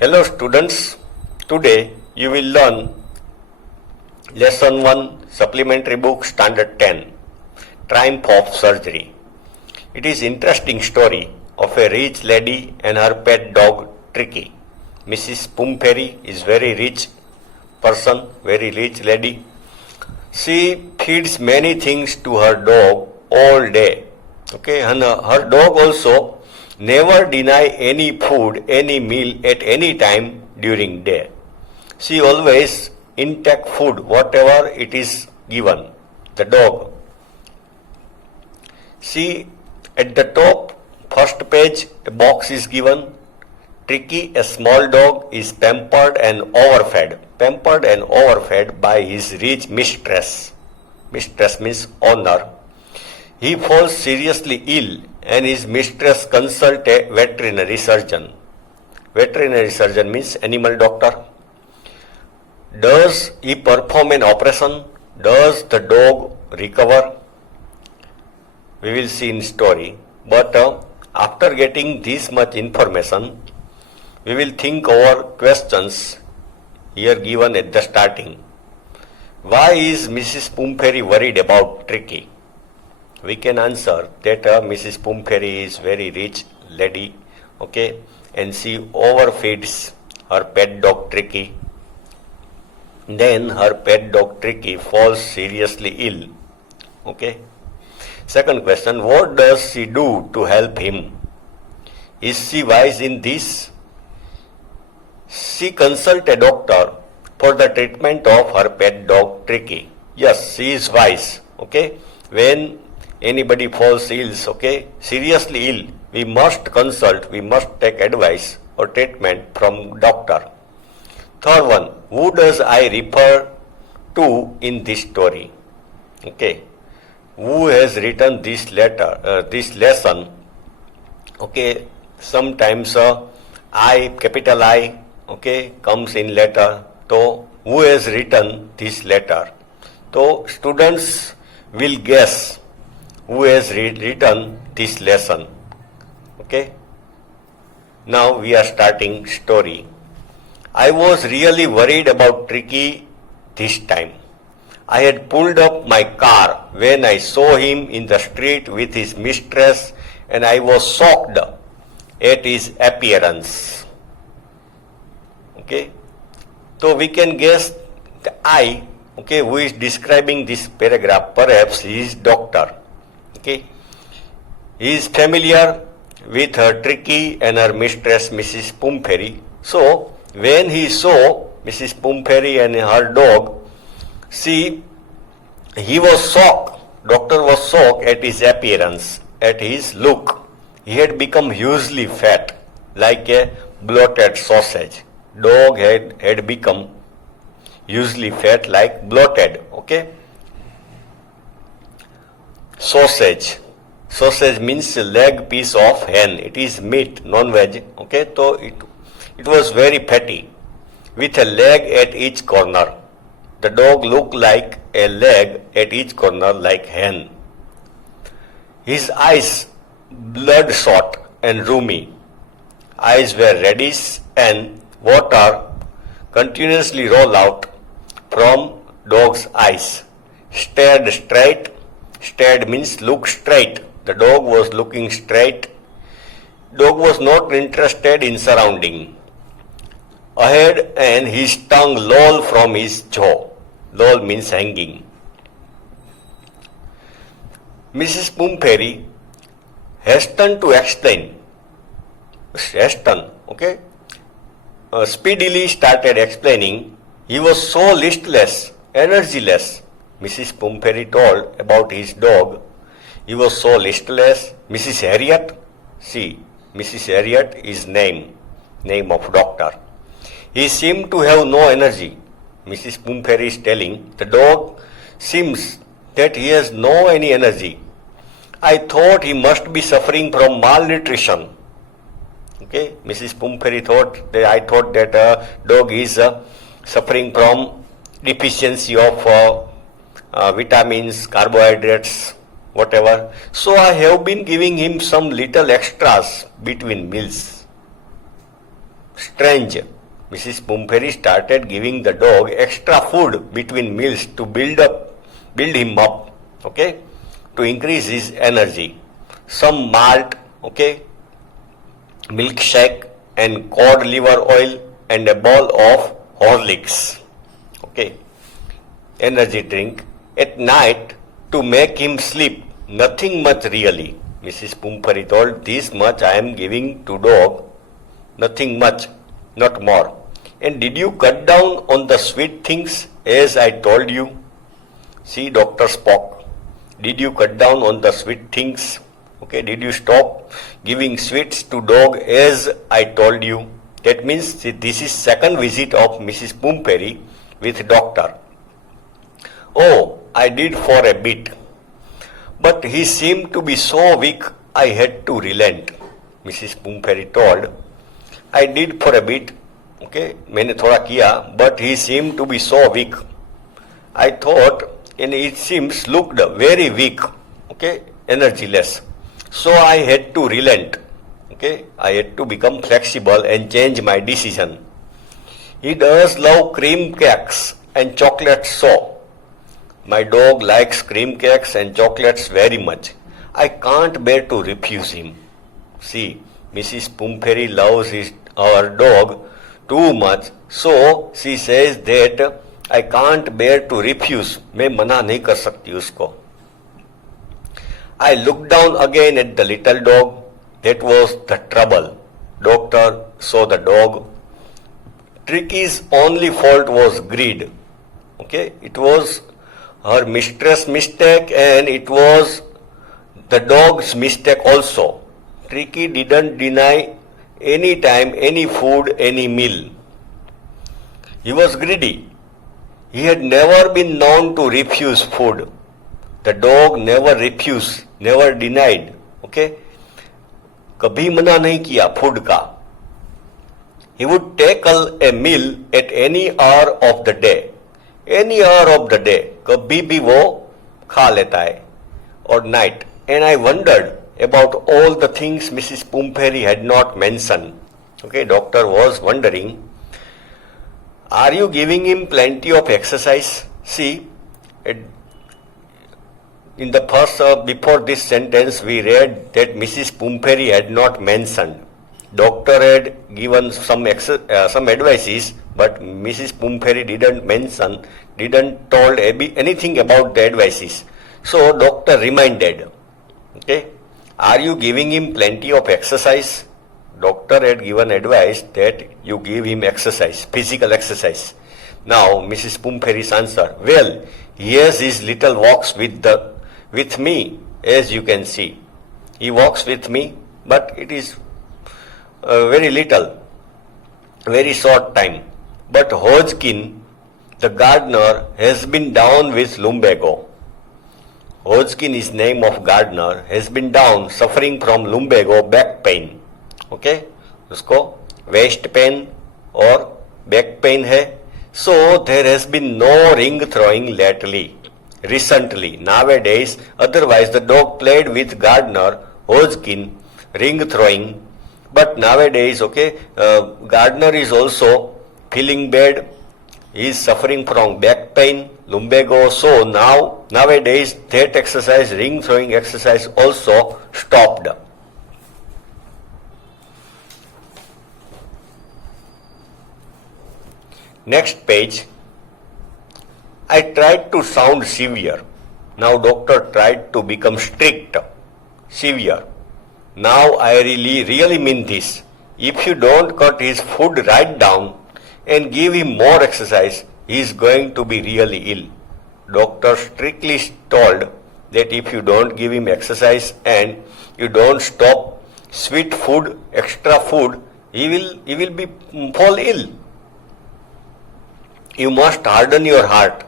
Hello students, today you will learn lesson 1 supplementary book standard 10 Triumph of Surgery. It is interesting story of a rich lady and her pet dog Tricky. Mrs. Pumphrey is very rich person, very rich lady. She feeds many things to her dog all day. Okay, and her dog also never deny any food, any meal at any time during day. She always intake food, whatever it is given, the dog. See, at the top, first page, a box is given. Tricky, a small dog, is pampered and overfed by his rich mistress. Mistress means owner. He falls seriously ill and his mistress consults a veterinary surgeon. Veterinary surgeon means animal doctor. Does he perform an operation? Does the dog recover? We will see in story. But after getting this much information, we will think over questions here given at the starting. Why is Mrs. Pumphrey worried about Tricky? We can answer that Mrs. Pumphrey is very rich lady, okay, and she overfeeds her pet dog Tricky. Then her pet dog Tricky falls seriously ill, okay. Second question, what does she do to help him? Is she wise in this? She consults a doctor for the treatment of her pet dog Tricky. Yes, she is wise, okay. When anybody falls ill, okay, seriously ill, we must consult, we must take advice or treatment from doctor. Third one, who does I refer to in this story? Okay, who has written this letter, this lesson? Okay, sometimes I, capital I, okay, comes in letter. So, who has written this letter? So, students will guess who has written this lesson. Okay. Now we are starting story. I was really worried about Tricky this time. I had pulled up my car when I saw him in the street with his mistress and I was shocked at his appearance. Okay. So we can guess the I, okay, who is describing this paragraph, perhaps he is doctor. Okay. He is familiar with her Tricky and her mistress Mrs. Pumphrey. So when he saw Mrs. Pumphrey and her dog, he was shocked. Doctor was shocked at his appearance, at his look. He had become hugely fat, like a bloated sausage. Dog had become hugely fat, like bloated. Okay. Sausage. Sausage means leg piece of hen. It is meat, non-veg. Okay, so it was very fatty, with a leg at each corner. The dog looked like a leg at each corner, like hen. His eyes bloodshot and rheumy. Eyes were reddish and water continuously roll out from dog's eyes. Stared straight. Stared means look straight. The dog was looking straight. Dog was not interested in surrounding. Ahead and his tongue lolled from his jaw. Loll means hanging. Mrs. Pumphrey hastened to explain. Okay. Speedily started explaining. He was so listless, energyless. Mrs. Pumphrey told about his dog. He was so listless. Mrs. Harriet, see, Mrs. Harriet is name of doctor. He seemed to have no energy. Mrs. Pumphrey is telling, the dog seems that he has no any energy. I thought he must be suffering from malnutrition. Okay, Mrs. Pumphrey thought that I thought that dog is suffering from deficiency of vitamins, carbohydrates, whatever. So I have been giving him some little extras between meals. strange. Mrs. Pumphrey started giving the dog extra food between meals to build him up, okay, to increase his energy. Some malt, okay, milkshake and cod liver oil and a bowl of Horlicks, okay, energy drink at night to make him sleep. Nothing much really. Mrs. Pumphrey told, this much I am giving to dog, nothing much, not more. And did you cut down on the sweet things as I told you? See, doctor spoke. Did you cut down on the sweet things? Okay, did you stop giving sweets to dog as I told you? That means this is second visit of Mrs. Pumphrey with doctor. Oh, I did for a bit. But he seemed to be so weak, I had to relent. Mrs. Pumphrey told, I did for a bit, okay, मैंने थोड़ा किया, but he seemed to be so weak. I thought, and it seems looked very weak, okay, energyless. So I had to relent, okay, I had to become flexible and change my decision. He does love cream cakes and chocolates so. My dog likes cream cakes and chocolates very much. I can't bear to refuse him. See, Mrs. Pumphrey loves our dog too much, so she says that I can't bear to refuse. मैं मना नहीं कर सकती उसको. I looked down again at the little dog. That was the trouble. Doctor saw the dog. Tricky's only fault was greed. Okay, it was her mistress' mistake and it was the dog's mistake also. Tricky didn't deny any time, any food, any meal. He was greedy. He had never been known to refuse food. The dog never refused, never denied. Okay? कभी मना नहीं किया food का. He would tackle a meal at any hour of the day. Any hour of the day. कभी भी वो खा लेता है. Or night. And I wondered about all the things Mrs. Pumphrey had not mentioned. Okay, doctor was wondering, are you giving him plenty of exercise? See, in the first, before this sentence, we read that Mrs. Pumphrey had not mentioned. Doctor had given some advices, but Mrs. Pumphrey didn't mention, didn't told anything about the advices. So doctor reminded, okay, are you giving him plenty of exercise? Doctor had given advice that you give him exercise, physical exercise. Now Mrs. Pumphrey's answer, well, he has his little walks with me, as you can see. He walks with me, but it is very little, very short time. But Hodgkin, the gardener, has been down with lumbago. Hodgkin is name of gardener, has been down suffering from lumbago, back pain. Okay, उसको waist pain और back pain है. So there has been no ring throwing recently, nowadays. Otherwise the dog played with gardener Hodgkin, ring throwing. But nowadays, okay, gardener is also feeling bad. He is suffering from back pain, lumbago. So nowadays that exercise, ring throwing exercise, also stopped. Next page. I tried to sound severe. Now doctor tried to become strict, severe. Now I really mean this. If you don't cut his food right down and give him more exercise, he is going to be really ill. Doctor strictly told that if you don't give him exercise and you don't stop sweet food, extra food, he will be fall ill. You must harden your heart.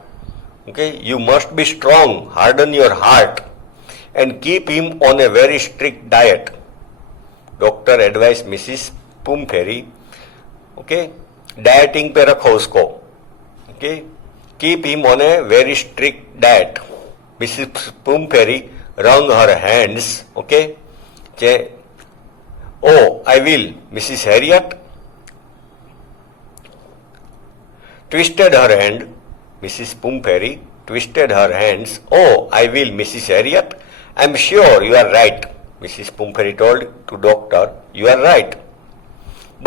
Okay, you must be strong, harden your heart and keep him on a very strict diet. Doctor advised Mrs. Pumphrey, okay, dieting पे रखो उसको. Okay, keep him on a very strict diet. Mrs. Pumphrey wrung her hands. Okay, oh, I will, Mrs. Harriet. twisted her hand. Mrs. Pumphrey twisted her hands. "Oh, I will, Mrs. Harriet. I'm sure you are right," Mrs. Pumphrey told to doctor. "You are right.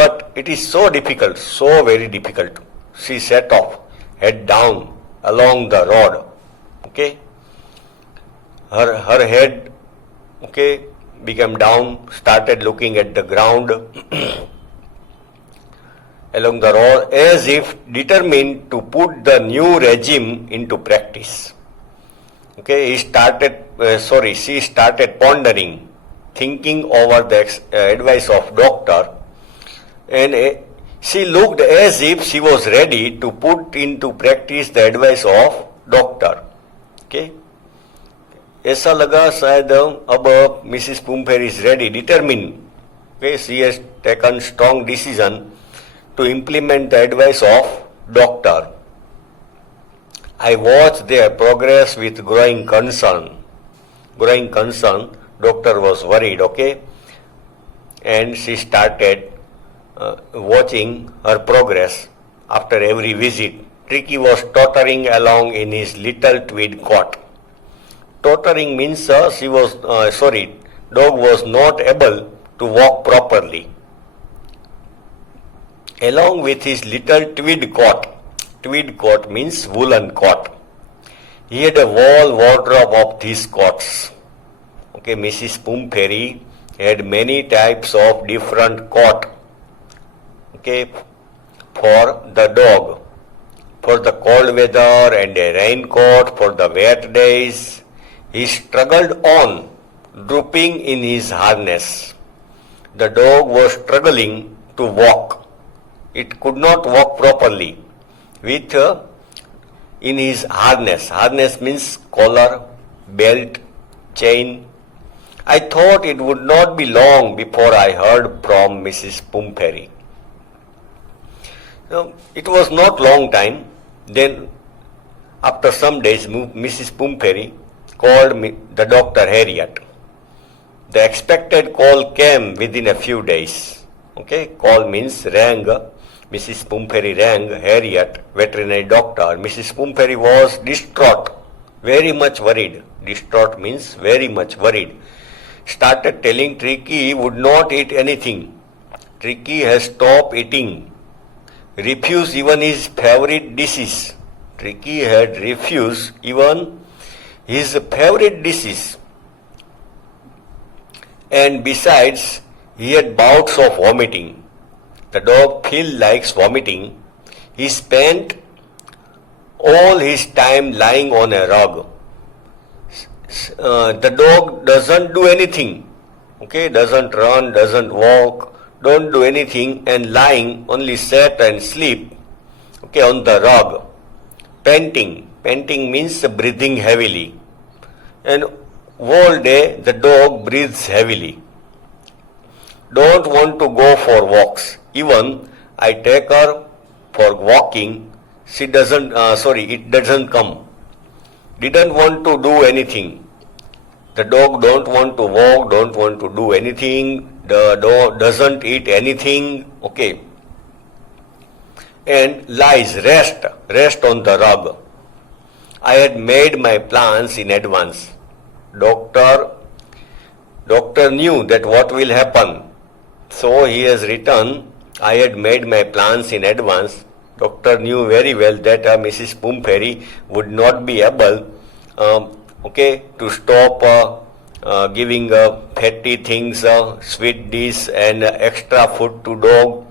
But it is so difficult, so very difficult." She set off, head down, along the road. Okay. Her head, okay, became down, started looking at the ground along the road as if determined to put the new regime into practice. Okay, she started pondering, thinking over the advice of doctor, and she looked as if she was ready to put into practice the advice of doctor. Okay, ऐसा लगा शायद अब Mrs पुम्फेरी is ready, determined. Okay, she has taken strong decision to implement the advice of doctor. I watched their progress with growing concern. Doctor was worried, okay? And she started watching her progress after every visit. Tricky was tottering along in his little tweed coat. Tottering means dog was not able to walk properly. Along with his little tweed coat. Tweed coat means woolen coat. He had a whole wardrobe of these coats. Okay, Mrs. Pumphrey had many types of different coat. Okay, for the dog, for the cold weather, and a raincoat for the wet days. He struggled on, drooping in his harness. The dog was struggling to walk. It could not walk properly with in his harness. Harness means collar, belt, chain. I thought it would not be long before I heard from Mrs. Pumphrey. It was not long time. Then, after some days, Mrs. Pumphrey called the Dr. Harriet. The expected call came within a few days. Okay, call means rang. Mrs. Pumphrey rang Harriet, veterinary doctor. Mrs. Pumphrey was distraught, very much worried. Distraught means very much worried. Started telling Tricky would not eat anything. Tricky has stopped eating. Refused even his favorite dishes. Tricky had refused even his favorite dishes. And besides, he had bouts of vomiting. The dog likes vomiting. He spent all his time lying on a rug. The dog doesn't do anything. Okay, doesn't run, doesn't walk, don't do anything, and lying, only sit and sleep. Okay, on the rug. Panting. Panting means breathing heavily. And all day the dog breathes heavily. Don't want to go for walks. Even I take her for walking, it doesn't come. Didn't want to do anything. The dog don't want to walk, don't want to do anything. The dog doesn't eat anything. Okay. And lies, rest on the rug. I had made my plans in advance. Doctor knew that what will happen. So he has written, I had made my plans in advance. Doctor knew very well that Mrs. Pumphrey would not be able to stop giving fatty things, sweet dish and extra food to dog,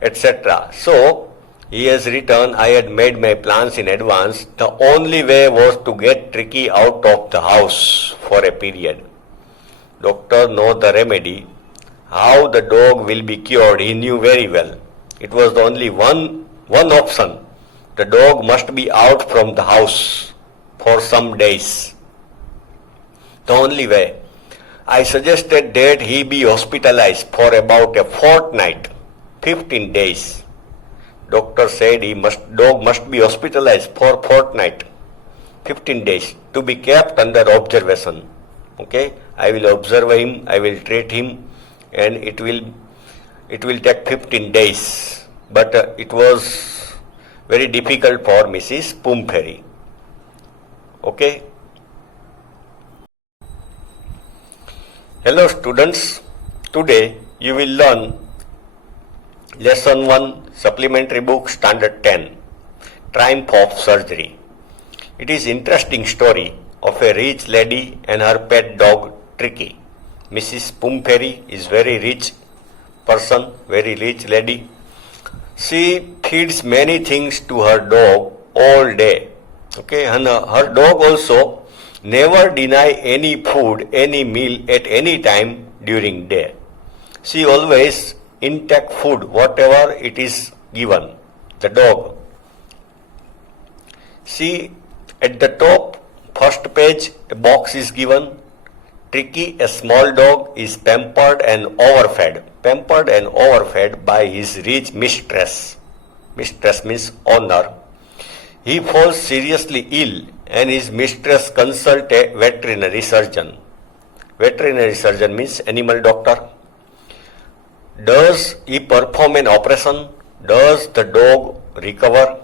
etc. So he has written, I had made my plans in advance. The only way was to get Tricky out of the house for a period. Doctor know the remedy. How the dog will be cured, he knew very well. It was the only one option. The dog must be out from the house for some days. The only way. I suggested that he be hospitalized for about a fortnight, 15 days. Doctor said dog must be hospitalized for a fortnight, 15 days, to be kept under observation. Okay, I will observe him, I will treat him, and it will take 15 days. But it was very difficult for Mrs. Pumphrey. Okay. Hello students, today you will learn lesson 1 supplementary book standard 10 Triumph of Surgery. It is interesting story of a rich lady and her pet dog Tricky. Mrs. Pumphrey is very rich person, very rich lady. She feeds many things to her dog all day. Okay, and her dog also never deny any food, any meal at any time during day. She always intake food, whatever it is given, the dog. See, at the top, first page, a box is given. Tricky, a small dog, is pampered and overfed. Pampered and overfed by his rich mistress. Mistress means owner. He falls seriously ill and his mistress consults a veterinary surgeon. Veterinary surgeon means animal doctor. Does he perform an operation? Does the dog recover?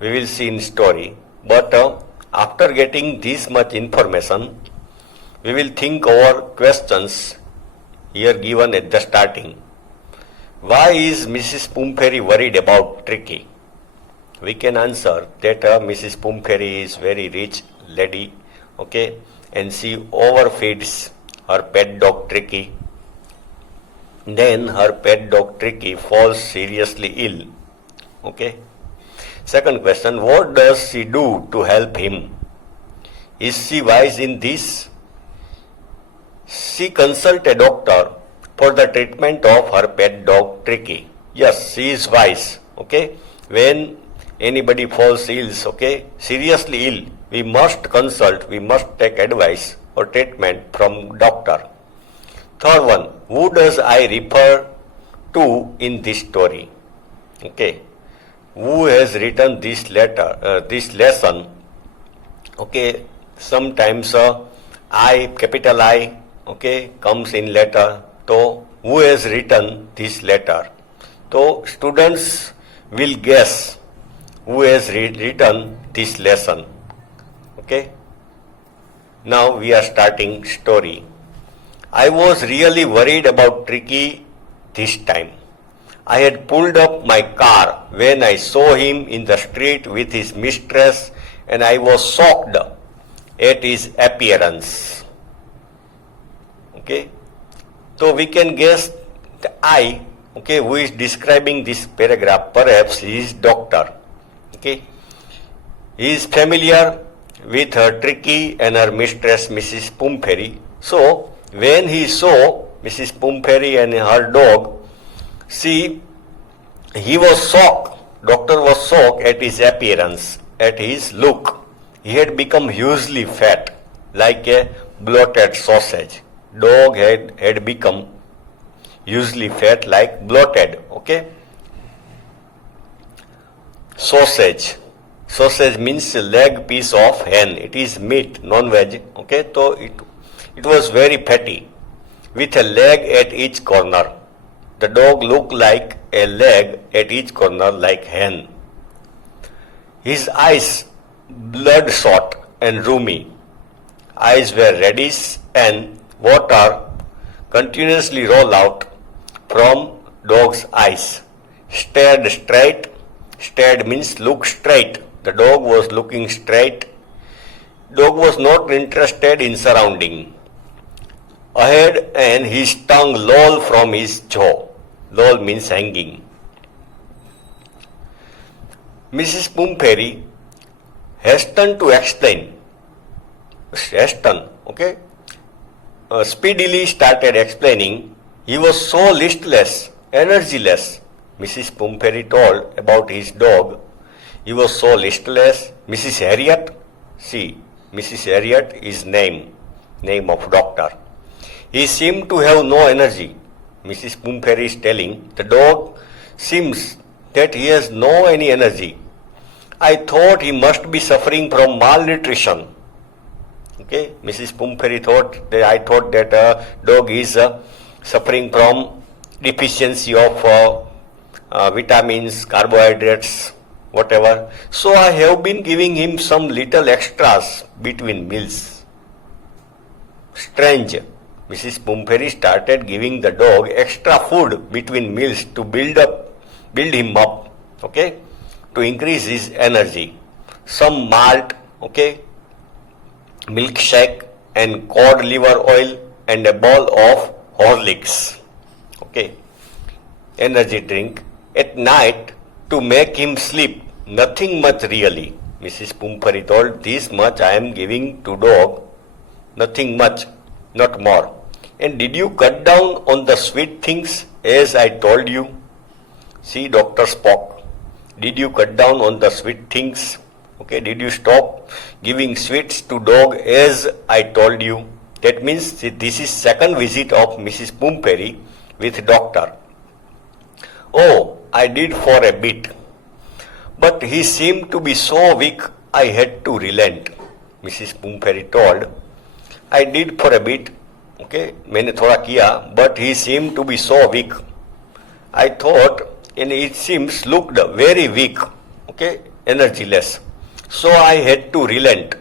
We will see in story. But after getting this much information, we will think over questions here given at the starting. Why is Mrs. Pumphrey worried about Tricky? We can answer that Mrs. Pumphrey is very rich lady, okay, and she overfeeds her pet dog Tricky. Then her pet dog Tricky falls seriously ill, okay. Second question, what does she do to help him? Is she wise in this? She consults a doctor for the treatment of her pet dog Tricky. Yes, she is wise, okay. When anybody falls ill, okay, seriously ill, we must consult, we must take advice or treatment from doctor. Third one, who does I refer to in this story? Okay, who has written this letter, this lesson? Okay, sometimes I, capital I, okay, comes in letter. So, who has written this letter? So, students will guess who has written this lesson. Okay. Now we are starting story. I was really worried about Tricky this time. I had pulled up my car when I saw him in the street with his mistress and I was shocked at his appearance. Okay. So we can guess the I, okay, who is describing this paragraph, perhaps he is doctor. Okay. He is familiar with her Tricky and her mistress Mrs. Pumphrey. So when he saw Mrs. Pumphrey and her dog, he was shocked. Doctor was shocked at his appearance, at his look. He had become hugely fat, like a bloated sausage. Dog had become hugely fat, like bloated. Okay. Sausage. Sausage means leg piece of hen. It is meat, non-veg. Okay, so it was very fatty, with a leg at each corner. The dog looked like a leg at each corner, like hen. His eyes bloodshot and rheumy. Eyes were reddish and water continuously roll out from dog's eyes. Stared straight. Stared means look straight. The dog was looking straight. Dog was not interested in surrounding. Ahead and his tongue lolled from his jaw. Loll means hanging. Mrs. Pumphrey hastened to explain. Hastened, okay? Speedily started explaining. He was so listless, energyless. Mrs. Pumphrey told about his dog. He was so listless. Mrs. Harriet, see, Mrs. Harriet is name of doctor. He seemed to have no energy. Mrs. Pumphrey is telling, the dog seems that he has no any energy. I thought he must be suffering from malnutrition. Okay, Mrs. Pumphrey thought that I thought that dog is suffering from deficiency of vitamins, carbohydrates, whatever. So I have been giving him some little extras between meals. Strange. Mrs. Pumphrey started giving the dog extra food between meals to build him up, okay, to increase his energy. Some malt, okay, milkshake and cod liver oil and a bowl of Horlicks, okay, energy drink at night to make him sleep. Nothing much really. Mrs. Pumphrey told, this much I am giving to dog, nothing much, not more. And did you cut down on the sweet things as I told you? See, doctor spoke. Did you cut down on the sweet things? Okay, did you stop giving sweets to dog as I told you? That means this is second visit of Mrs. Pumphrey with doctor. Oh, I did for a bit. But he seemed to be so weak I had to relent. Mrs. Pumphrey told, I did for a bit. Okay, मैंने थोड़ा किया, but he seemed to be so weak. I thought, and it seems looked very weak, okay, energyless. So I had to relent,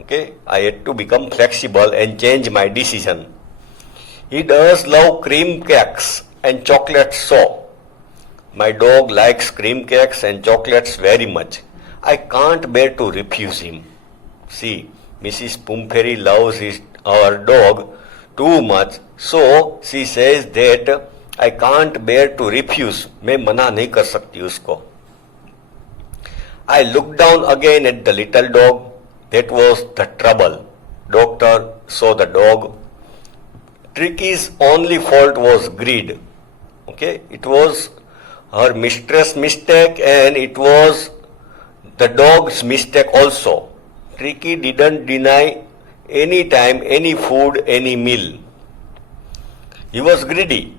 okay, I had to become flexible and change my decision. He does love cream cakes and chocolates so. My dog likes cream cakes and chocolates very much. I can't bear to refuse him. See, Mrs. Pumphrey loves our dog too much, so she says that I can't bear to refuse. मैं मना नहीं कर सकती उसको. I looked down again at the little dog. That was the trouble. Doctor saw the dog. Tricky's only fault was greed. Okay, it was her mistress' mistake and it was the dog's mistake also. Tricky didn't deny any time, any food, any meal. He was greedy.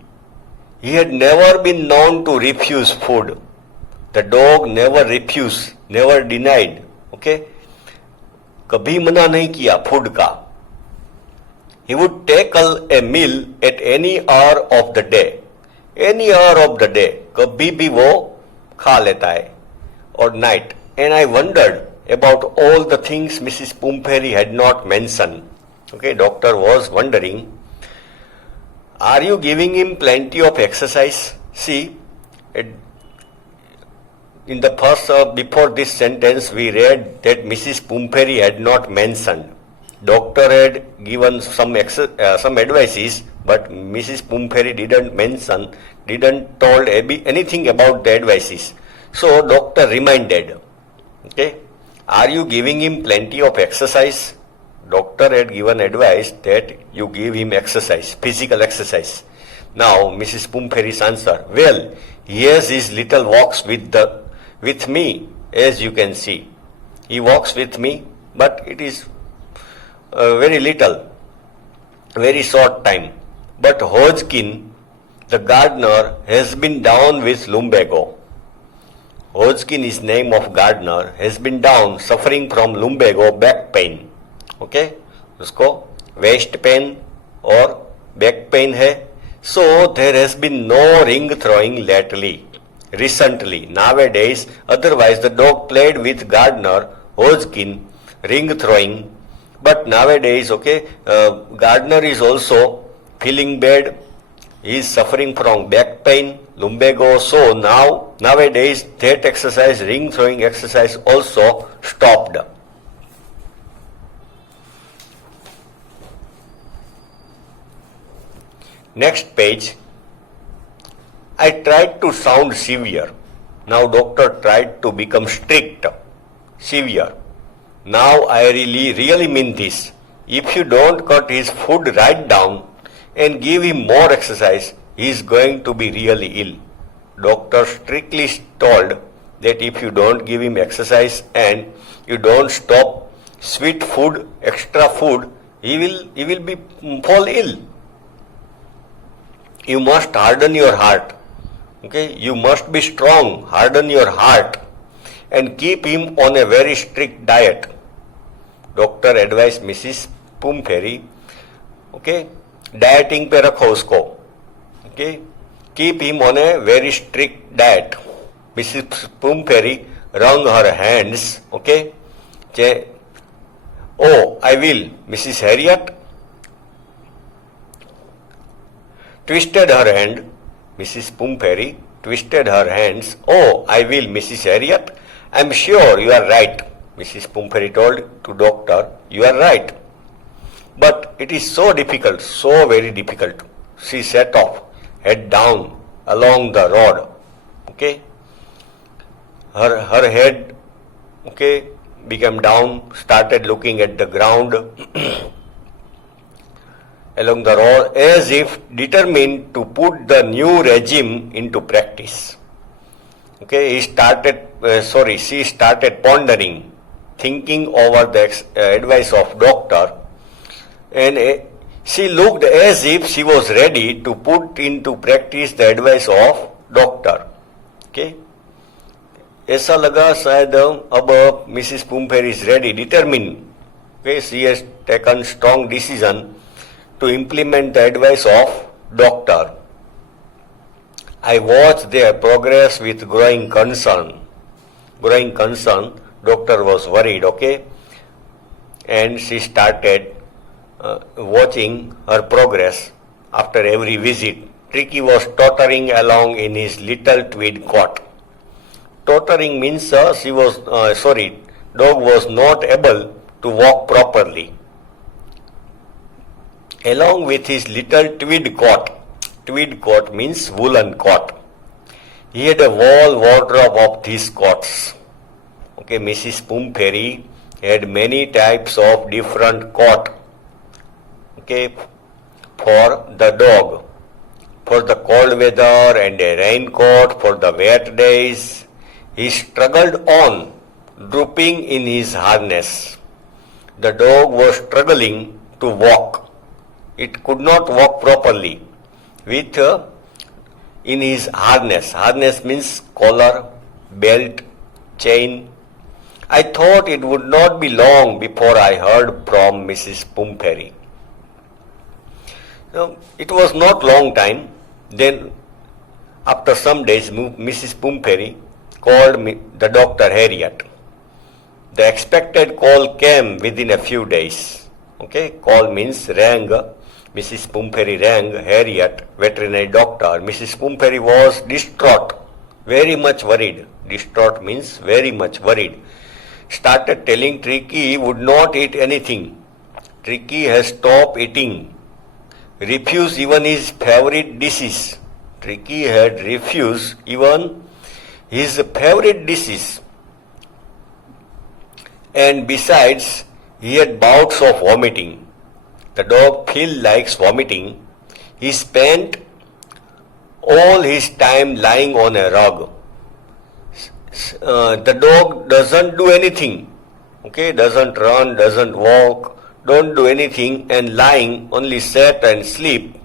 He had never been known to refuse food. The dog never refused, never denied. Okay? कभी मना नहीं किया food का. He would tackle a meal at any hour of the day. Any hour of the day. कभी भी वो खा लेता है. Or night. And I wondered about all the things Mrs. Pumphrey had not mentioned. Okay, doctor was wondering, are you giving him plenty of exercise? See, in the first, before this sentence, we read that Mrs. Pumphrey had not mentioned. Doctor had given some advices, but Mrs. Pumphrey didn't mention, didn't told anything about the advices. So doctor reminded, okay, are you giving him plenty of exercise? Doctor had given advice that you give him exercise, physical exercise. Now Mrs. Pumphrey's answer, well, he has his little walks with me, as you can see. He walks with me, but it is very little, very short time. But Hodgkin, the gardener, has been down with lumbago. Hodgkin is name of gardener, has been down suffering from lumbago, back pain. Okay, उसको waist pain और back pain है. So there has been no ring throwing lately, recently, nowadays. Otherwise the dog played with gardener Hodgkin, ring throwing. But nowadays, okay, gardener is also feeling bad. He is suffering from back pain, lumbago. So nowadays that exercise, ring throwing exercise, also stopped. Next page. I tried to sound severe. Now doctor tried to become strict, severe. Now I really mean this. If you don't cut his food right down and give him more exercise, he is going to be really ill. Doctor strictly told that if you don't give him exercise and you don't stop sweet food, extra food, he will be fall ill. You must harden your heart. Okay, you must be strong, harden your heart and keep him on a very strict diet. Doctor advised Mrs. Pumphrey, okay, dieting पे रखो उसको, okay, keep him on a very strict diet. Mrs. Pumphrey wrung her hands. Okay? Oh, I will, Mrs. Harriet twisted her hand. Mrs. Pumphrey twisted her hands. Oh, I will, Mrs. Harriet. I'm sure you are right, Mrs. Pumphrey told to doctor. You are right. But it is so difficult, so very difficult. She set off, head down, along the road. Okay? Her head, okay, became down, started looking at the ground along the road as if determined to put the new regime into practice. Okay, she started pondering, thinking over the advice of doctor, and she looked as if she was ready to put into practice the advice of doctor. Okay, ऐसा लगा शायद अब Mrs पुम्फेरी is ready, determined. Okay, she has taken strong decision to implement the advice of doctor. I watched their progress with growing concern. Doctor was worried, okay? And she started watching her progress after every visit. Tricky was tottering along in his little tweed coat. Tottering means dog was not able to walk properly. Along with his little tweed coat. Tweed coat means woolen coat. He had a whole wardrobe of these coats. Okay, Mrs. Pumphrey had many types of different coat. Okay, for the dog, for the cold weather and a raincoat for the wet days. He struggled on, drooping in his harness. The dog was struggling to walk. It could not walk properly with in his harness. Harness means collar, belt, chain. I thought it would not be long before I heard from Mrs. Pumphrey. It was not long time. Then, after some days, Mrs. Pumphrey called the Dr. Harriet. The expected call came within a few days. Okay, call means rang. Mrs. Pumphrey rang Harriet, veterinary doctor. Mrs. Pumphrey was distraught, very much worried. Distraught means very much worried. Started telling Tricky he would not eat anything. Tricky has stopped eating. Refused even his favorite dishes. Tricky had refused even his favorite dishes. And besides, he had bouts of vomiting. The dog Phil likes vomiting. He spent all his time lying on a rug. The dog doesn't do anything. Okay, doesn't run, doesn't walk, don't do anything, and lying, only sit and sleep.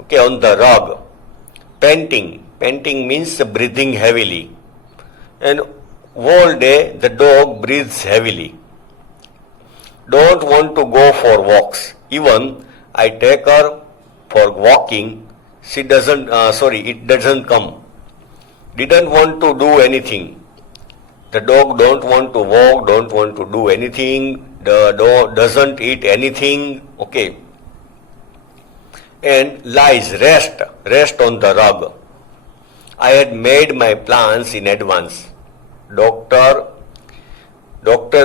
Okay, on the rug. Panting. Panting means breathing heavily. And all day the dog breathes heavily. Don't want to go for walks. Even I take her for walking, it doesn't come. Didn't want to do anything. The dog don't want to walk, don't want to do anything. The dog doesn't eat anything. Okay. And lies, rest on the rug. I had made my plans in advance. Doctor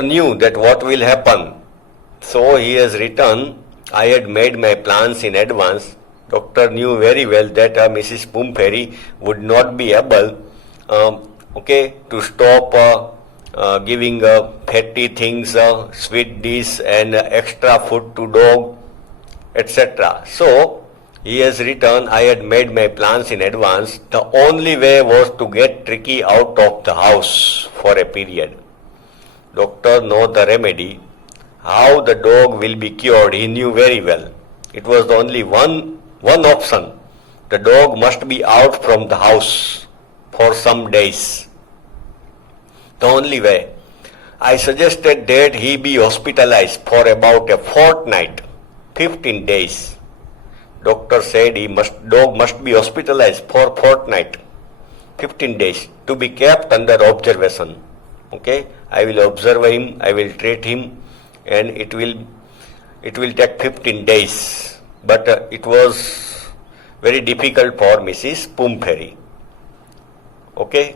knew that what will happen. So he has written, I had made my plans in advance. Doctor knew very well that Mrs. Pumphrey would not be able to stop giving fatty things, sweet dish and extra food to dog, etc. So he has written, I had made my plans in advance. The only way was to get Tricky out of the house for a period. Doctor know the remedy. How the dog will be cured, he knew very well. It was the only one option. The dog must be out from the house for some days. The only way. I suggested that he be hospitalized for about a fortnight, 15 days. doctor said dog must be hospitalized for fortnight, 15 days, to be kept under observation. Okay, I will observe him, I will treat him, and it will take 15 days. But it was very difficult for Mrs. Pumferi. Okay.